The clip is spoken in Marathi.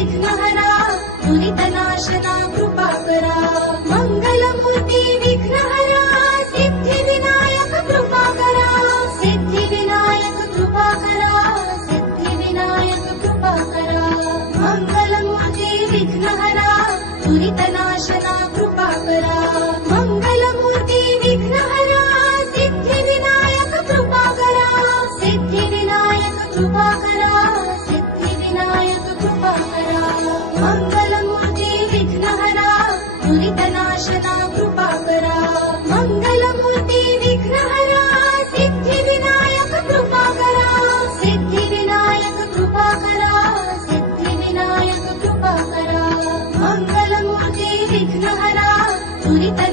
विघ्नहरा दुरितनाशना कृपा करा। मंगलमूर्ती विघ्नहरा सिद्धिविनायक कृपा करा। सिद्धिविनायक कृपा करा। सिद्धिविनायक कृपा करा। मंगलमूर्ती विघ्नहरा दुरितनाशना कृपा करा। मंगलमूर्ती विघ्नहरा सिद्धिविनायक कृपा करा। सिद्धिविनायक कृपा करा। सिद्धिविनायक कृपा करा। मंगलमूर्ती विघ्नहरा दुरितनाशना कृपा करा। मंगलमूर्ती विघ्नहरा सिद्धिविनायक कृपा करा। सिद्धिविनायक कृपा करा। सिद्धिविनायक कृपा करा। मंगलमूर्ती विघ्नहरा दुरित